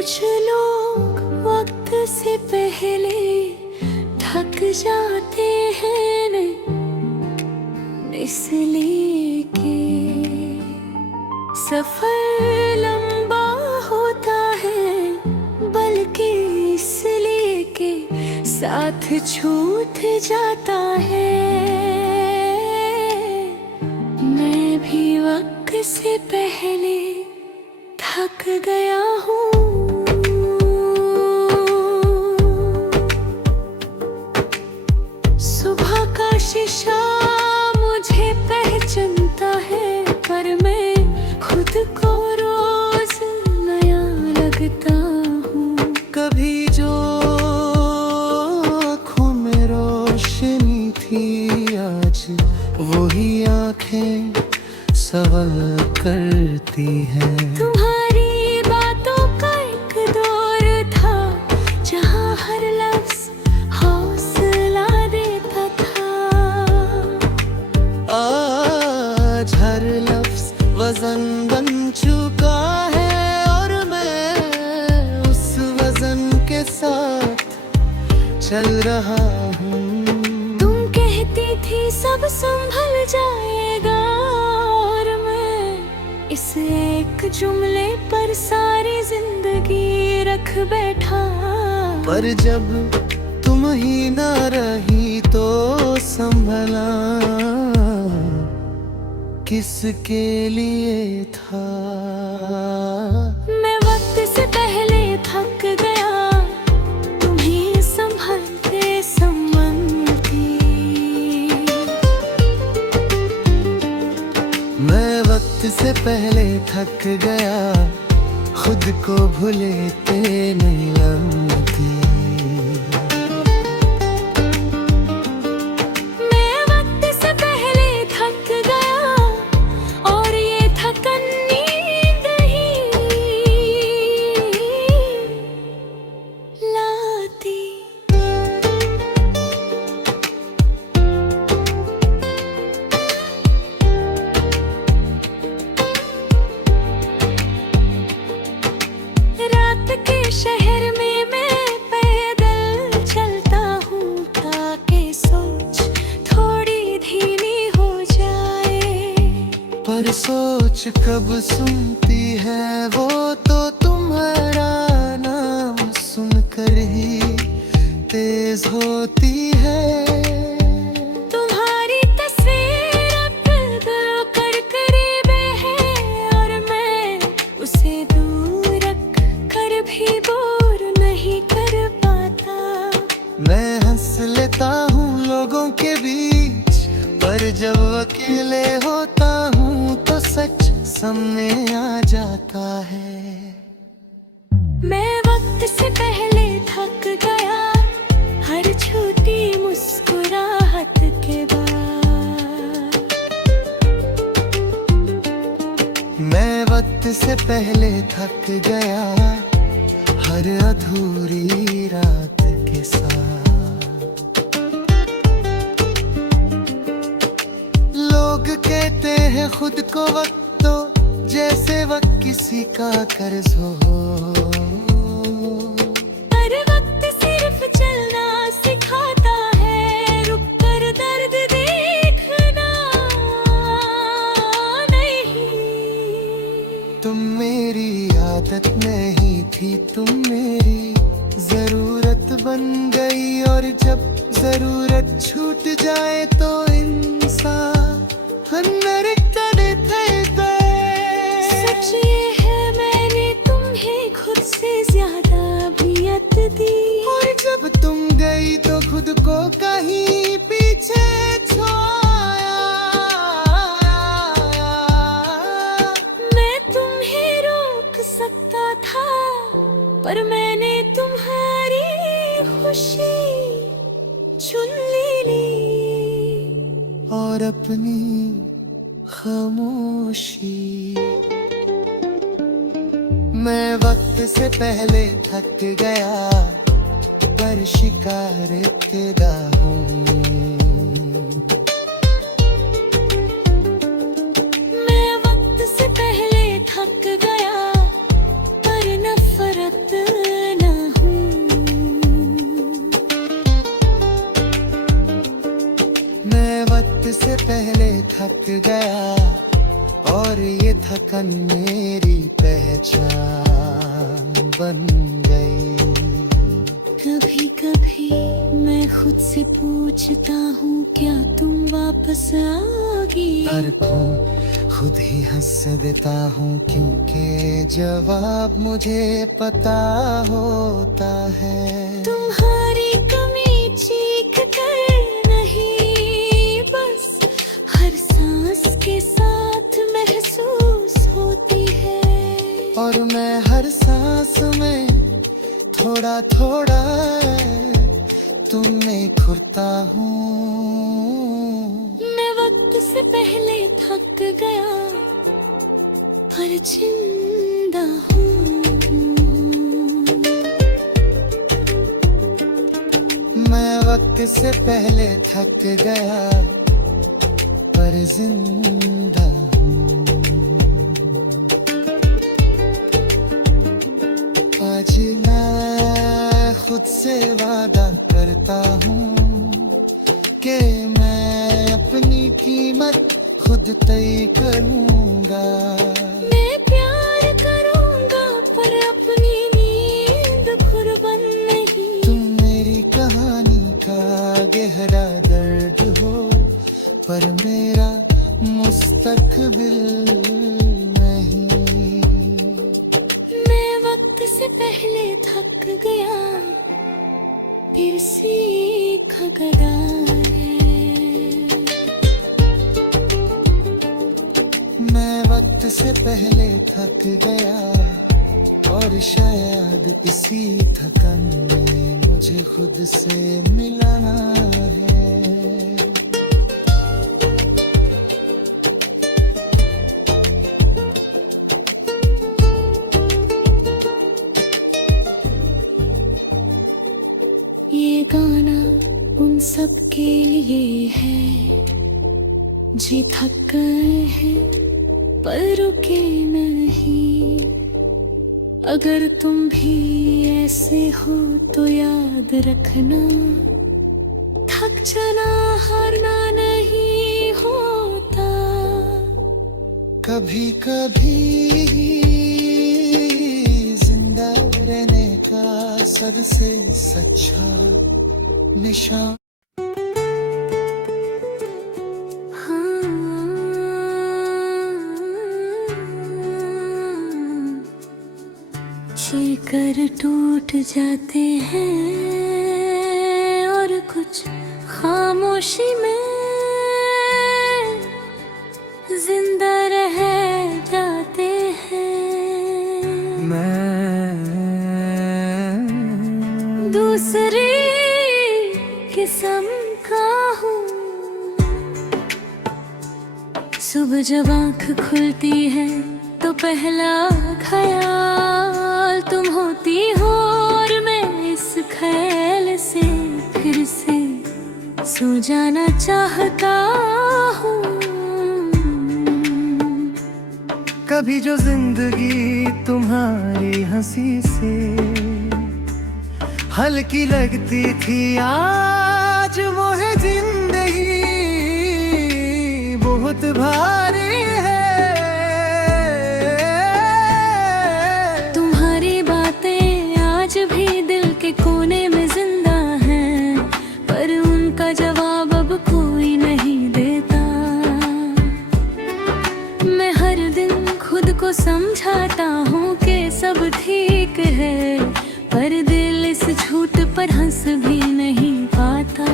कुछ लोग वक्त से पहले थक जाते हैं, इसलिए कि सफर लंबा होता है, बल्कि इसलिए कि साथ छूट जाता है। मैं भी वक्त से पहले थक गया हूँ। सुबह का शीशा मुझे पहचानता है, पर मैं खुद को रोज नया लगता हूँ। कभी जो आँखों में रोशनी थी, आज वही आँखें सवाल करती हैं। तुम्हारी बातों का एक दौर था, जहाँ हर लफ्ज हौसला देता था। आज हर लफ्ज वजन बन चुका है, और मैं उस वजन के साथ चल रहा हूँ। तुम कहती थी सब संभल जाएगा, और मैं इस एक जुमले पर सारी जिंदगी रख बैठा। पर जब तुम ही ना रही तो संभला किसके लिए था। मैं वक्त से पहले थक गया, तुम्हें संभलते संभलती। मैं वक्त से पहले थक गया, खुद को भूलेते नहीं लगती। मैं वक्त से पहले थक गया, और ये थकन नींद ही लाती। रात के शहर में मैं पैदल चलता हूँ, ताकि सोच थोड़ी धीमी हो जाए। पर सोच कब सुनती है, वो तो तुम्हारा नाम सुनकर ही तेज होती है। तुम्हारी तस्वीर अब दिल कर करीब है, और मैं उसे दूर रख कर भी बोर नहीं कर पाता। मैं हंस लेता हूँ लोगों के बीच, पर जब अकेले होता हूँ तो सच सामने आ जाता है। मैं वक्त से पहले थक गया, हर छोटी मुस्कुराहट के बाद। मैं वक्त से पहले थक गया, हर अधूरी रात के साथ। लोग कहते हैं खुद को वक्त दो, जैसे वक्त किसी का कर्ज हो। पर वक्त सिर्फ चलना सिखाता है, रुक कर दर्द देखना नहीं। तुम मेरी आदत नहीं थी, तुम मेरी जरूरत बन गई, और जब जरूरत छूट जाए तो इंसान अंदर तड़े गए। सच ये है, मैंने तुम्हें खुद से ज्यादा अहमियत दी, और जब तुम गई तो खुद को कहीं पीछे छोड़ा। मैं तुम्हें रोक सकता था, पर मैंने तुम्हारी खुशी चुन ली, और अपनी खामोशी। मैं वक्त से पहले थक गया, पर शिकार तेरा हूँ। मैं वक्त से पहले थक गया, पर नफरत से पहले थक गया और ये थकन मेरी पहचान बन गई। कभी कभी मैं खुद से पूछता हूँ क्या तुम वापस आओगी। पर खुद ही हंस देता हूँ क्योंकि जवाब मुझे पता होता है। तुम्हारी कमी चीख कर नहीं, बस हर सांस के साथ महसूस होती है। और मैं हर सांस में थोड़ा थोड़ा तुमने खुरता हूँ। मैं वक्त से पहले थक गया पर जिंदा हूँ। मैं वक्त से पहले थक गया पर जिंदा हूँ। आज मैं खुद से वादा करता हूँ कि मैं अपनी कीमत खुद तय करूँगा। मैं प्यार करूँगा पर अपनी नींद कुर्बान नहीं। तुम मेरी कहानी का गहरा दर्द हो पर मेरा मुस्तकबिल नहीं। मैं वक्त से पहले थक गया फिर सीखा गया है। मैं वक्त से पहले थक गया और शायद इसी थकन में मुझे खुद से मिलाना है। ये गाना उन सब के लिए है जी थक गए हैं पर रुके नहीं। अगर तुम भी ऐसे हो तो याद रखना, थक जाना हारना नहीं होता। कभी कभी जिंदा रहने का सबसे सच्चा निशान कर टूट जाते हैं और कुछ खामोशी में जिंदा रह जाते हैं। मैं दूसरी किस्म का हूँ। सुबह जब आँख खुलती है तो पहला ख्याल तुम होती हो और मैं इस ख्याल से फिर से सो जाना चाहता हूँ। कभी जो जिंदगी तुम्हारी हंसी से हल्की लगती थी, आज वो है जिंदगी बहुत भारी है। तुम्हारी बातें आज भी दिल के कोने में जिंदा हैं, पर उनका जवाब अब कोई नहीं देता। मैं हर दिन खुद को समझाता हूँ कि सब ठीक है, पर दिल इस झूठ पर हंस भी नहीं पाता।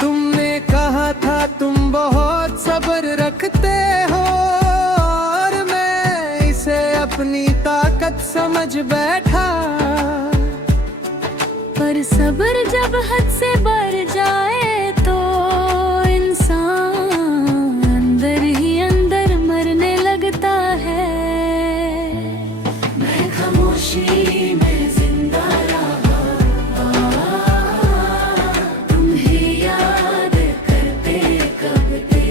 तुमने कहा था तुम बहुत सब्र रखते हो और मैं इसे अपनी ताकत समझ बैठा, पर सब्र जब हद से बढ़ जाए तो इंसान अंदर ही अंदर मरने लगता है। मैं खामोशी में जिंदा रहा, तुम्हें याद करते कब थे।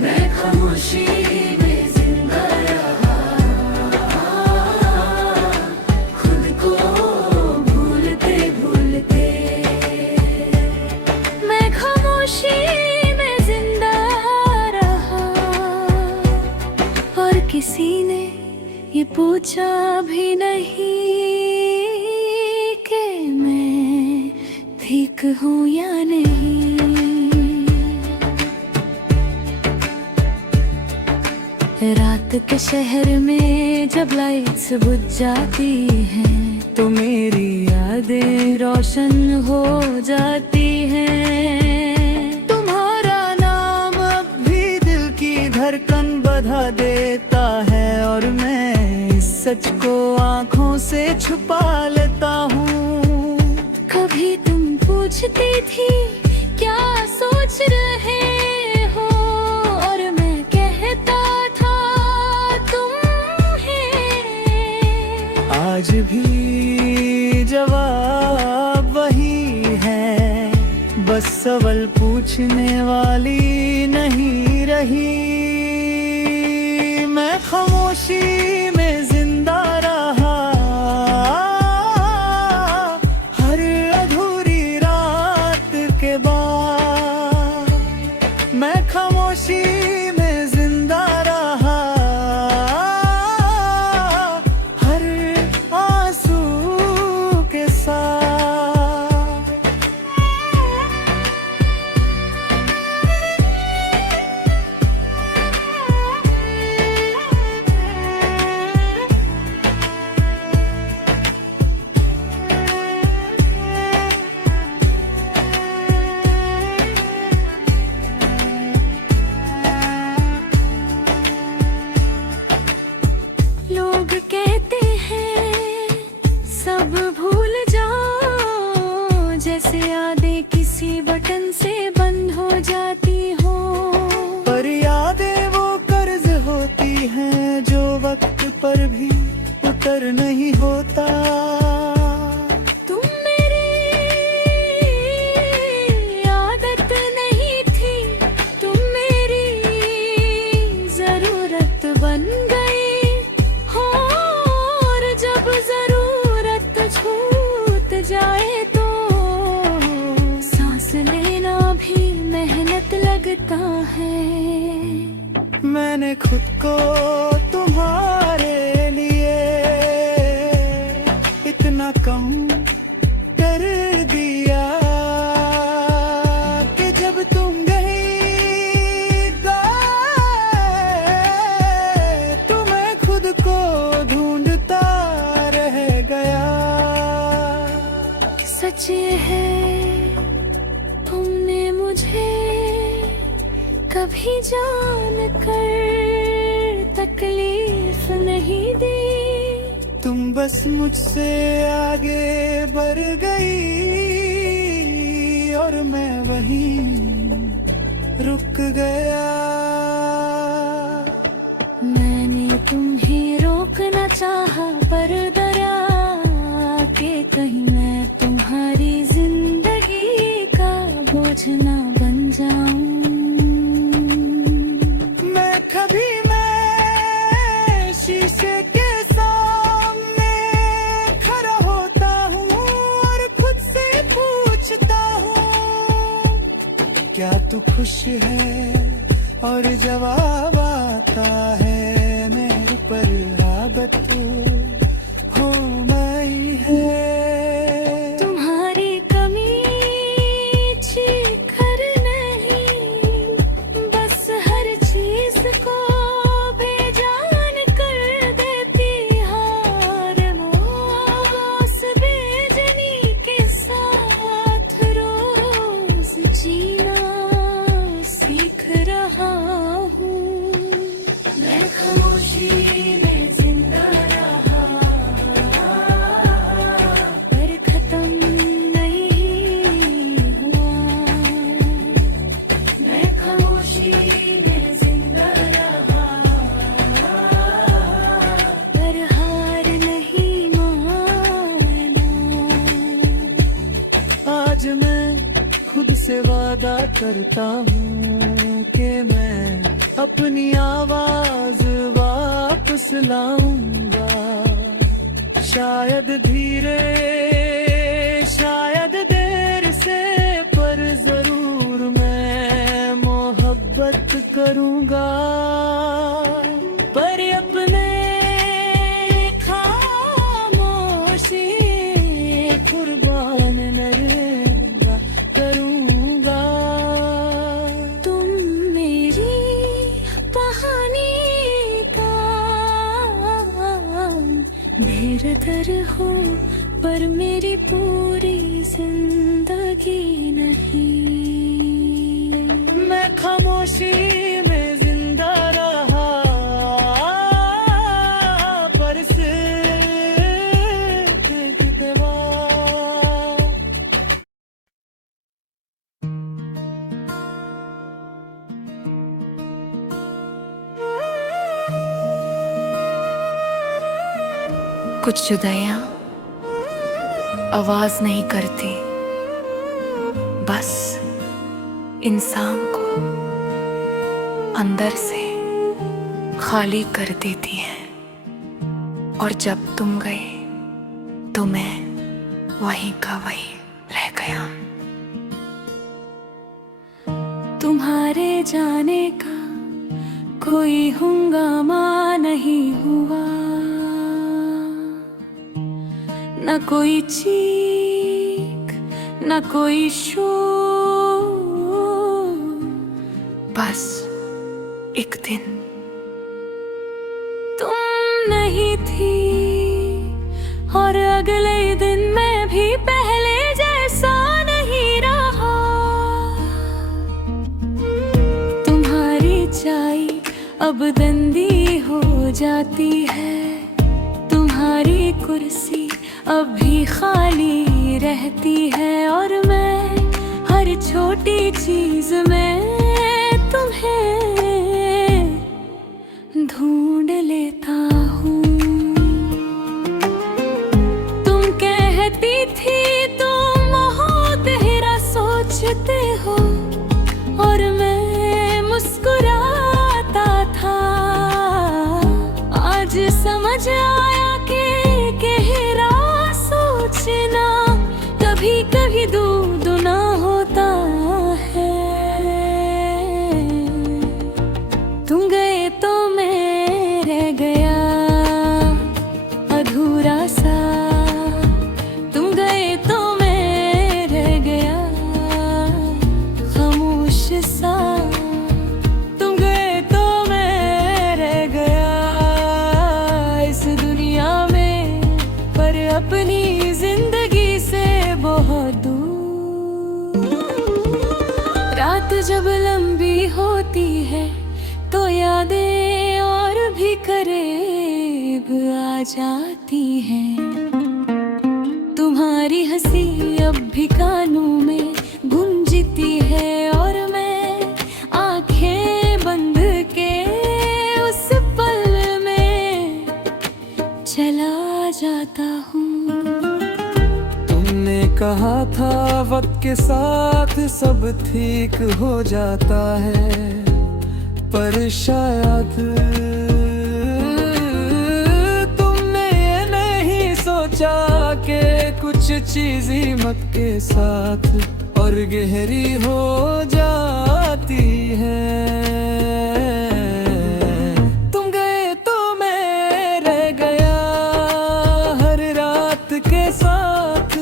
मैं खामोशी में जिंदा रहा, खुद को भूलते भूलते। सोचा भी नहीं कि मैं ठीक हूँ या नहीं। रात के शहर में जब लाइट्स बुझ जाती हैं तो मेरी यादें रोशन हो जाती हैं। तुम्हारा नाम अब भी दिल की धड़कन बढ़ा देता है और मैं इस सच को आँखों से छुपा लेता हूँ। कभी तुम पूछती थी क्या सोच रहे हो और मैं कहता था आज भी जवाब वही है, बस सवाल पूछने वाली नहीं रही। मैं खामोशी में जिंदा रहा, हर अधूरी रात के बाद। मैं खामोशी में जिंदा रहा, किसी बटन से बंद हो जाती हो। पर यादें वो कर्ज होती हैं जो वक्त पर भी उतर नहीं होता। तुम मेरी आदत नहीं थी, तुम मेरी जरूरत बन गई हो। और जब जरूरत छूट जाए तो लेना भी मेहनत लगता है। मैंने खुद को तुम्हारे लिए इतना कम कर दिया कि जब तुम गई तो मैं खुद को ढूंढता रह गया। सच है तुमने मुझे कभी जान कर तकलीफ नहीं दी। तुम बस मुझसे आगे बढ़ गई और मैं वहीं रुक गया। मैंने तुम्हें रोकना चाहा पर डरा कि कहीं मैं तुम्हारी जिंदगी का बोझ ना बन जाऊं। मैं शीशे के सामने खड़ा होता हूँ और खुद से पूछता हूँ क्या तू खुश है, और जवाब आता है मेरे पर आबत हो मैं है। आज मैं खुद से वादा करता हूँ कि मैं अपनी आवाज वापस लाऊंगा। शायद धीरे शायद देर से पर जरूर मैं मोहब्बत करूंगा। पर अपने नंगा करूँगा। तुम मेरी कहानी का निरंतर हो, पर मेरी पूरी जिंदगी नहीं। मैं खामोशी में जिंदा रहा, पर सिर्फ कितने बार। कुछ जुदाइयां आवाज नहीं करती, बस इंसान को अंदर से खाली कर देती हैं। और जब तुम गए तो मैं वहीं का वहीं रह गया। तुम्हारे जाने का कोई हंगामा नहीं हुआ, न कोई चीख न कोई शोर। बस एक दिन तुम नहीं थी, और अगले दिन मैं भी पहले जैसा नहीं रहा। तुम्हारी चाय अब गंदी हो जाती है, तुम्हारी कुर्सी अब भी खाली रहती है। और मैं हर छोटी चीज में तुम्हें ढूंढ लेता हूँ। तुम कहती थी तुम बहुत हीरा सोचते हो, और मैं मुस्कुराता था। आज समझ आया कि गहरा सोचना कभी कभी दुगुना होता है। तुम गए तो मैं रह गया अधूरा सा, तुम गए तो मैं रह गया खामोश सा। तुम गए तो मैं रह गया इस दुनिया में, पर अपनी जिंदगी से बहुत दूर। रात जब लंबी होती है तो यादें और भी करीब आ जाती हैं। तुम्हारी हंसी अब भी कानों में गूंजती है, और मैं आंखें बंद के उस पल में चला जाता हूँ। तुमने कहा था वक्त के साथ सब ठीक हो जाता है, पर शायद तुमने ये नहीं सोचा कि कुछ चीज़ें मत के साथ और गहरी हो जाती है। तुम गए तो मैं रह गया हर रात के साथ,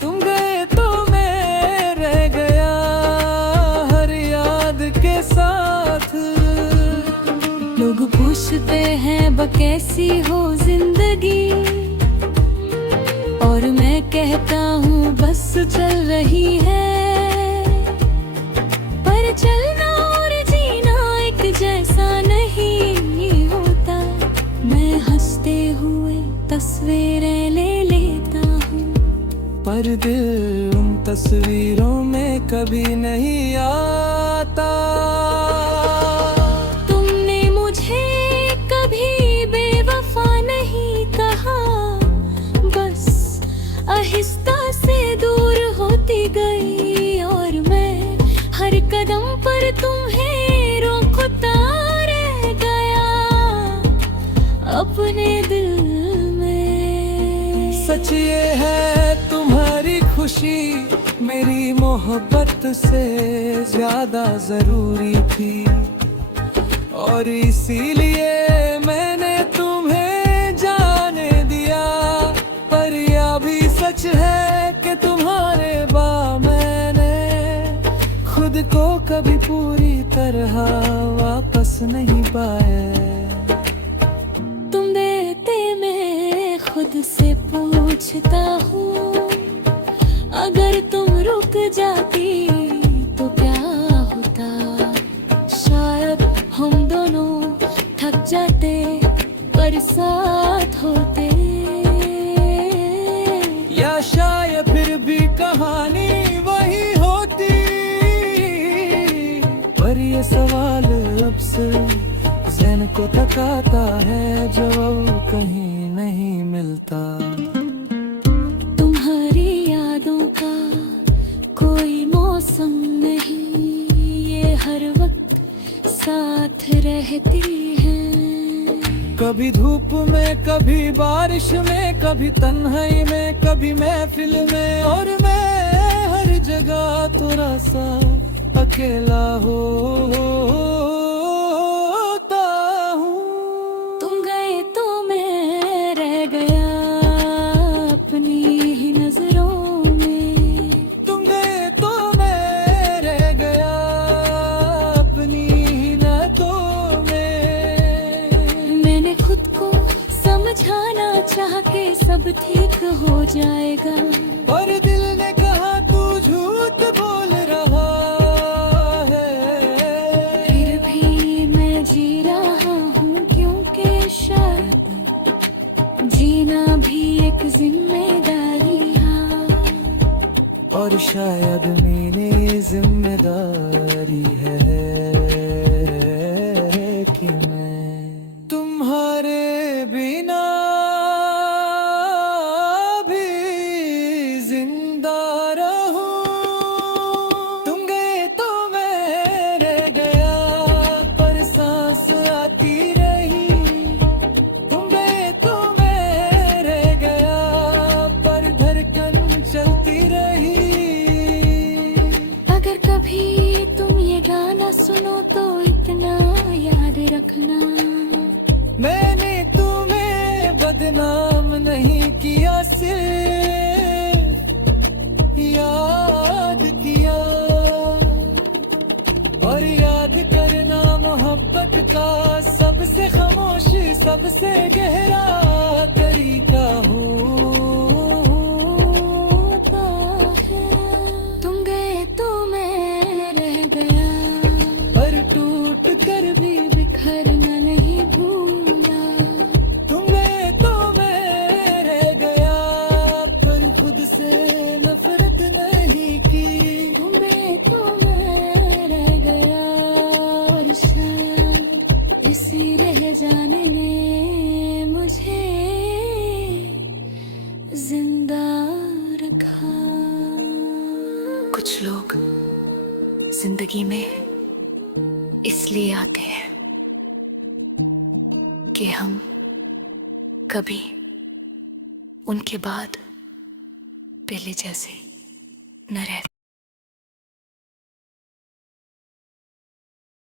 तुम गए तो मैं रह गया हर याद के साथ। लोग पूछते हैं ब कैसी हो जिंदगी, और मैं कहता हूँ बस चल रही है। पर चलना और जीना एक जैसा नहीं होता। मैं हंसते हुए तस्वीरें ले लेता हूँ, पर दिल उन तस्वीरों में कभी नहीं आता। तुमने मुझे कभी बेवफा नहीं कहा, बस आहिस्ता से दूर होती गई। और मैं हर कदम पर तुम्हें रोकता रह गया अपने दिल में। सच ये है तुम्हारी खुशी मेरी मोहब्बत से ज्यादा जरूरी थी, और इसीलिए मैंने तुम्हें जाने दिया। पर यह भी सच है कि तुम कभी पूरी तरह वापस नहीं पाए। तुम देते मैं खुद से पूछता हूँ, अगर तुम रुक जाती तो क्या होता। शायद हम दोनों थक जाते पर साथ होते, या शायद फिर भी कहानी वही होती। पर ये सवाल अब सिर्फ ज़हन को थकाता है, जवाब कहीं नहीं मिलता। तुम्हारी यादों का कोई मौसम नहीं, ये हर वक्त साथ रहती है। कभी धूप में, कभी बारिश में, कभी तन्हाई में, कभी महफिल में, और मैं हर जगह थोड़ा सा अकेला होता हूँ। तुम गए तो मैं रह गया अपनी ही नजरों में। तुम गए तो मैं रह गया अपनी ही नजरों में। मैंने खुद को समझाना चाह के सब ठीक हो जाएगा, और दिल ने कहा तू झूठ बोल रहा है। फिर भी मैं जी रहा हूँ, क्योंकि शायद जीना भी एक जिम्मेदारी है। और शायद मेरी जिम्मेदारी है कि मैं तुम्हारे बिना भी जिंदा रहूं। तुम गए तो मैं रह गया, पर सांस आती रही। तुम गए तो मैं रह गया, पर धड़कन चलती रही। अगर कभी तुम ये गाना सुनो तो इतना याद रखना, मैंने तुम्हें बदनाम नहीं किया, सिर्फ याद किया। और याद करना मोहब्बत का सबसे खामोश, सबसे गहरा तरीका होता है। तुम गए तो मैं रह गया, पर टूट कर भी बिखरना नहीं भूला। तुम गए तो मैं रह गया, पर खुद से नफरत नहीं की। तुम गए तो मैं रह गया, और शायद इसी रह जाने ने मुझे जिंदा रखा। कुछ लोग जिंदगी में इसलिए आते हैं कि हम कभी उनके बाद पहले जैसे न रहते।